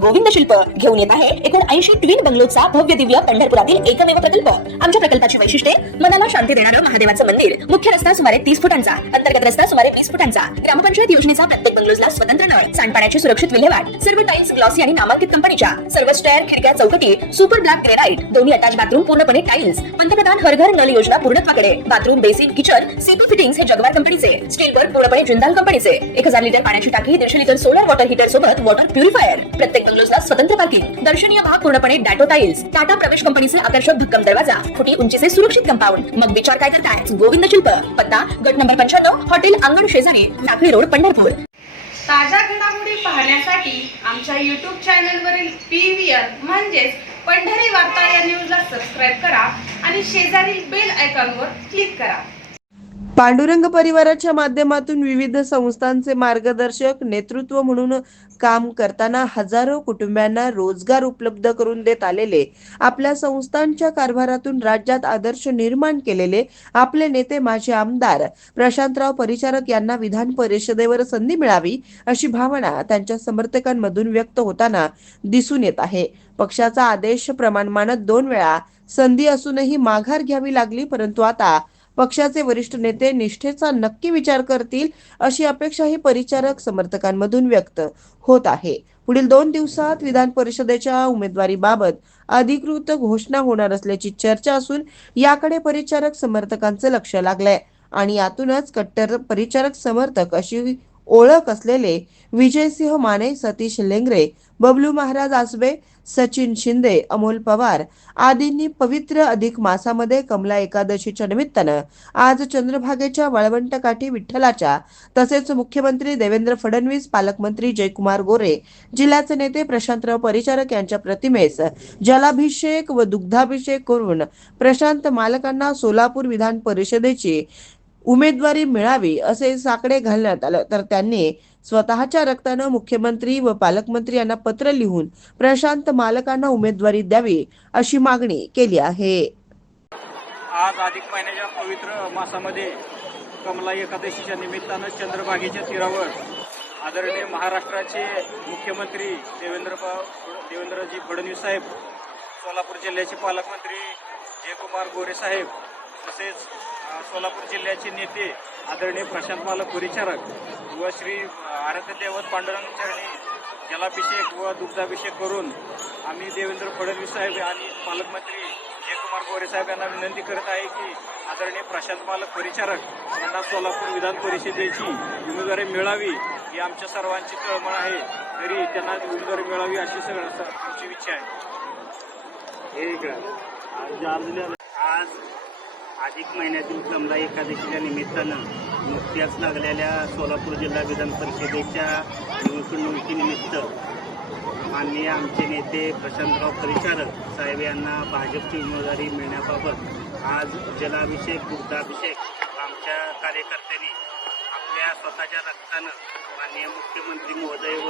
गोविंद शिल्प घेऊन येत आहे 79 ट्विन बंगलोचा भव्य दिव्य पंढरपुरातील एकमेव प्रकल्प। आमच्या प्रकल्पाची वैशिष्ट्ये मनाला शांती देणारं महादेवाचं मंदिर, मुख्य रस्ता सुमारे 30 फुटांचा, अंतर्गत रस्ता सुमारे 20 फुटांचा, ग्रामपंचायत योजनेचा प्रत्येक बंगलोजला स्वतंत्र नळ, सांडपाण्याची सुरक्षित विल्हेवाट, सर्व टाइल्स ग्लॉसी आणि नामांकित कंपनीच्या, सर्व स्टेअर, खिडक्या, चौकटी सुपर ब्लॅक ग्रेनाइट, दोन्ही अटॅच बाथरूम पूर्णपणे टाइल्स, पंतप्रधान हर घर नल योजना पूर्णत्वाकडे, bathroom, basin, kitchen, CP fittings हे जगवार कंपनीचे, स्टील वर्क पूर्णपणे जिंदाल कंपनीचे, 1000 लिटर पाण्याची टाकी, 150 लिटर सोलर वॉटर हीटर सोबत वॉटर प्युरिफायर, प्रत्येक बंगलोजला स्वतंत्र पार्किंग, दर्शनीय भाग पूर्णपणे डॅटो टाइल्स, टाटा प्रवेश कंपनीचे आकर्षक भक्कम दरवाजा, फुटी उंचीचे सुरक्षित कंपाऊंड। मग विचार काय करताय? गोविंद शिल्प, पत्ता गट नंबर 95, हॉटेल अंगण शेजारी, टाकळी रोड, पंढरपूर। ताज्या घडामोडी पाहण्यासाठी आमच्या YouTube चॅनलवरील PVR म्हणजेच पंढरी वार्ता या न्यूजला सबस्क्राइब करा आणि शेजारील बेल आयकॉनवर क्लिक करा। पांडुरंग परिवाराच्या माध्यमातून विविध संस्थांचे मार्गदर्शक नेतृत्व म्हणून काम करताना हजारो कुटुंबांना रोजगार उपलब्ध करून देत आलेले, आपल्या संस्थांच्या कारभारातून राज्यात आदर्श निर्माण केलेले आपले नेते माजी आमदार प्रशांतराव परिचारक यांना विधान परिषदेवर संधी मिळावी अशी भावना त्यांच्या समर्थकांमधून व्यक्त होताना दिसून येत आहे। पक्षाचा आदेश प्रमाण मानत 2 वेळा संधी असूनही माघार घ्यावी लागली, परंतु आता पक्षाचे वरिष्ठ नेते निष्ठेचा नक्की विचार करतील अशी अपेक्षाही परिचारक समर्थकांमधून व्यक्त होत आहे। पुढील 2 दिवसात विधान परिषदेच्या उमेदवारीबाबत अधिकृत घोषणा होणार असल्याची चर्चा असून याकडे परिचारक समर्थकांचं लक्ष लागलंय आणि यातूनच कट्टर परिचारक समर्थक अशी ओळख असलेले विजयसिंह माने, सतीश लेंगरे, बबलू महाराज आसबे, सचिन शिंदे, अमोल पवार आदींनी पवित्र अधिक मासामध्ये कमला एकादशीच्या निमित्तानं आज चंद्रभागेच्या वाळवंट काठी विठ्ठलाच्या तसेच मुख्यमंत्री देवेंद्र फडणवीस, पालकमंत्री जयकुमार गोरे, जिल्ह्याचे नेते प्रशांतराव परिचारक यांच्या प्रतिमेस जलाभिषेक व दुग्धाभिषेक करून प्रशांत मालकांना सोलापूर विधान परिषदेची उमेदवारी मिळावी असे साकडे घालण्यात आलं, तर त्यांनी स्वतःच्या रक्तानं मुख्यमंत्री व पालकमंत्री यांना पत्र लिहून प्रशांत मालकांना उमेदवारी द्यावी अशी मागणी केली आहे। आज अधिक महिन्याच्या पवित्र मासामध्ये कमला एकादशीच्या निमित्तानं चंद्रभागेच्या तीरावर आदरणीय महाराष्ट्राचे मुख्यमंत्री देवेंद्रजी फडणवीस साहेब, सोलापूर जिल्ह्याचे पालकमंत्री जयकुमार गोरे साहेब, तसेच सोलापूर जिल्ह्याचे नेते आदरणीय प्रशांत मालक परिचारक व श्री आराध्य दैवत पांडुरंग चरणी जलाभिषेक व दुग्धाभिषेक करून आम्ही देवेंद्र फडणवीस साहेब आणि पालकमंत्री जयकुमार गोरे साहेब यांना विनंती करत आहे की आदरणीय प्रशांत मालक परिचारक यांना सोलापूर विधान परिषदेची उमेदवारी मिळावी ही आमच्या सर्वांची तळमळ आहे, तरी त्यांना उमेदवारी मिळावी अशी आमची इच्छा आहे। आज अधिक महिन्यातील कमला एकादशीच्या निमित्तानं नुकत्याच लागलेल्या सोलापूर जिल्हा विधान परिषदेच्या निवडणुकीनिमित्त माननीय आमचे नेते प्रशांतराव परिचारक साहेब यांना भाजपची उमेदवारी मिळण्याबाबत आज जलाभिषेक, दुग्धाभिषेक आमच्या कार्यकर्त्यांनी आपल्या स्वतःच्या रक्तानं माननीय मुख्यमंत्री महोदय व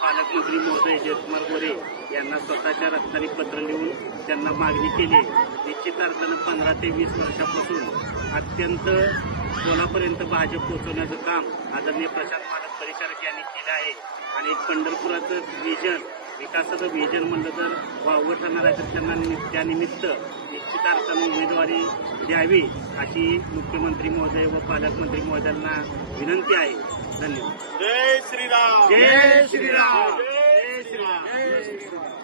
पालकमंत्री महोदय जयकुमार गोरे यांना स्वतःच्या रक्ताने पत्र लिहून त्यांना मागणी केली। निश्चित अर्थानं 15 ते 20 वर्षापासून अत्यंत सोलापर्यंत भाजप पोहोचवण्याचं काम आदरणीय प्रशांत मालक परिचारक यांनी केलं आहे आणि पंढरपुराचं विजन, विकासाचं विजन म्हणलं तर वावगं ठरणार आहे, तर त्यांना त्यानिमित्त निश्चित अर्थानं उमेदवारी द्यावी अशी मुख्यमंत्री महोदय व पालकमंत्री महोदयांना विनंती आहे। धन्यवाद। जय श्रीराम, जय श्रीराम, जय श्रीराम, जय श्रीराम।